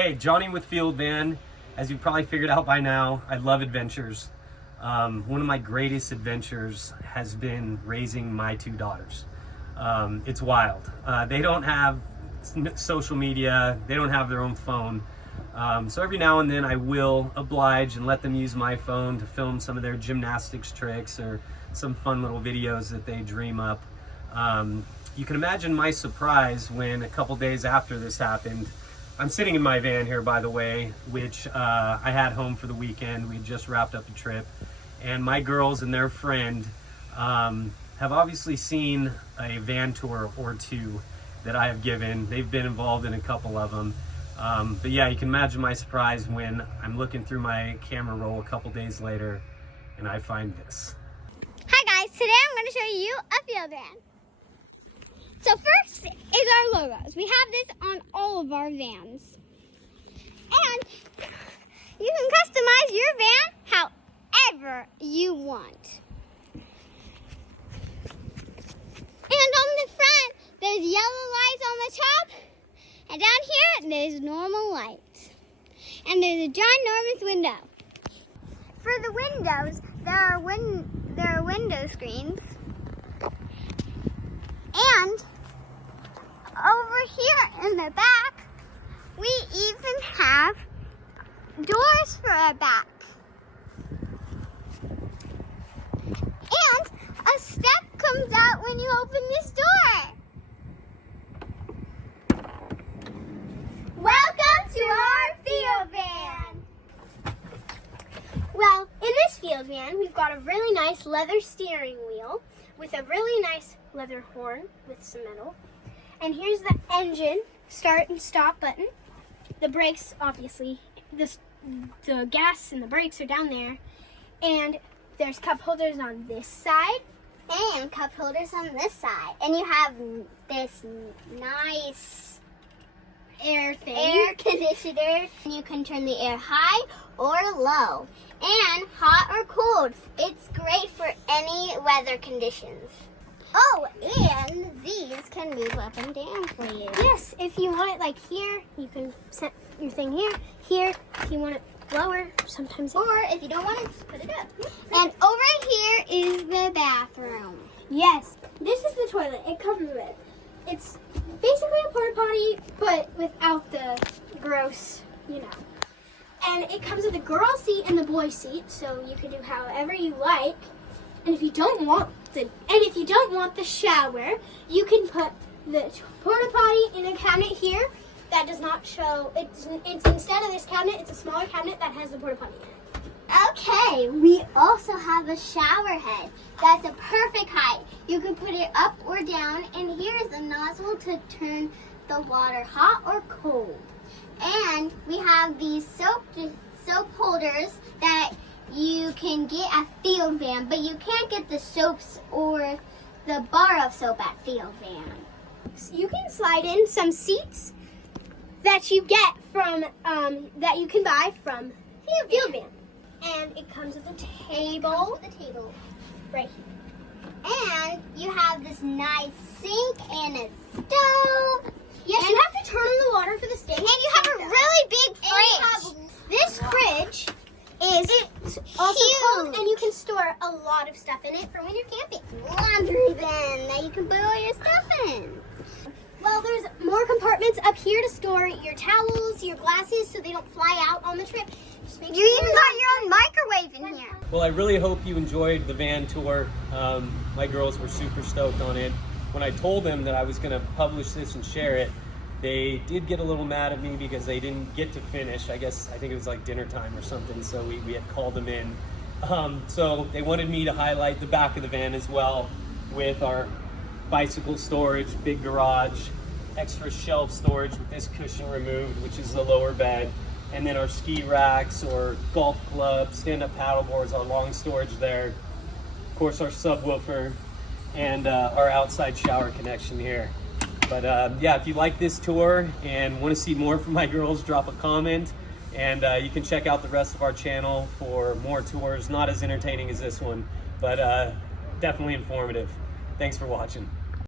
Hey, Johnny with Feld Van. As you've probably figured out by now, I love adventures. One of my greatest adventures has been raising my two daughters. It's wild. They don't have social media, they don't have their own phone. So every now and then I will oblige and let them use my phone to film some of their gymnastics tricks or some fun little videos that they dream up. You can imagine my surprise when a couple days after this happened, I'm sitting in my van here, by the way, which I had home for the weekend. We just wrapped up a trip, and my girls and their friend have obviously seen a van tour or two that I have given. They've been involved in a couple of them. But yeah, you can imagine my surprise when I'm looking through my camera roll a couple days later and I find this. Hi guys, today I'm going to show you a Feld van. So first is our logos. We have this on all of our vans. And you can customize your van however you want. And on the front, there's yellow lights on the top. And down here, there's normal lights. And there's a ginormous window. For the windows, there are window screens. And over here in the back, we even have doors for our back. And a step comes out when you open this door. Welcome to our Feld van. Well, in this Feld van, we've got a really nice leather steering wheel with a really nice leather horn with some metal. And here's the engine start and stop button. The brakes, obviously, the gas and the brakes are down there. And there's cup holders on this side and cup holders on this side. And you have this nice air conditioner. You can turn the air high or low and hot or cold. It's great for any weather conditions. Oh, and these can move up and down for you. Yes, if you want it like here, you can set your thing here. Here, if you want it lower, sometimes. Or if you don't want it, just put it up. And over here is the bathroom. Yes, this is the toilet. It comes with it. It's basically a porta potty, but without the gross, And it comes with a girl seat and the boy seat, so you can do however you like. And if you don't want the shower, you can put the porta potty in a cabinet here that does not show. It's instead of this cabinet, it's a smaller cabinet that has the porta potty in it. Okay, we also have a shower head. That's a perfect height. You can put it up or down, and here's a nozzle to turn the water hot or cold. And we have these soap holders that you can get at Feld Van, but you can't get the soaps or the bar of soap at Feld Van. So you can slide in some seats that you get from that you can buy from Feld Van. And it comes with a table. Right here. And you have this nice sink and a stove. Yes, and you have to turn on the water for the steak. And you have a really big fridge. This fridge is also cold, and you can store a lot of stuff in it for when you're camping. Laundry bin that you can put all your stuff in. Well, there's more compartments up here to store your towels, your glasses, so they don't fly out on the trip. You even got your own microwave in here. Well, I really hope you enjoyed the van tour. My girls were super stoked on it. When I told them that I was going to publish this and share it, they did get a little mad at me because they didn't get to finish. I think it was like dinner time or something, so we had called them in. So they wanted me to highlight the back of the van as well with our bicycle storage, big garage, extra shelf storage with this cushion removed, which is the lower bed, and then our ski racks or golf clubs, stand-up paddle boards, our long storage there, of course our subwoofer, and our outside shower connection here. But yeah, if you like this tour and want to see more from my girls, drop a comment, and you can check out the rest of our channel for more tours, not as entertaining as this one, but definitely informative. Thanks for watching.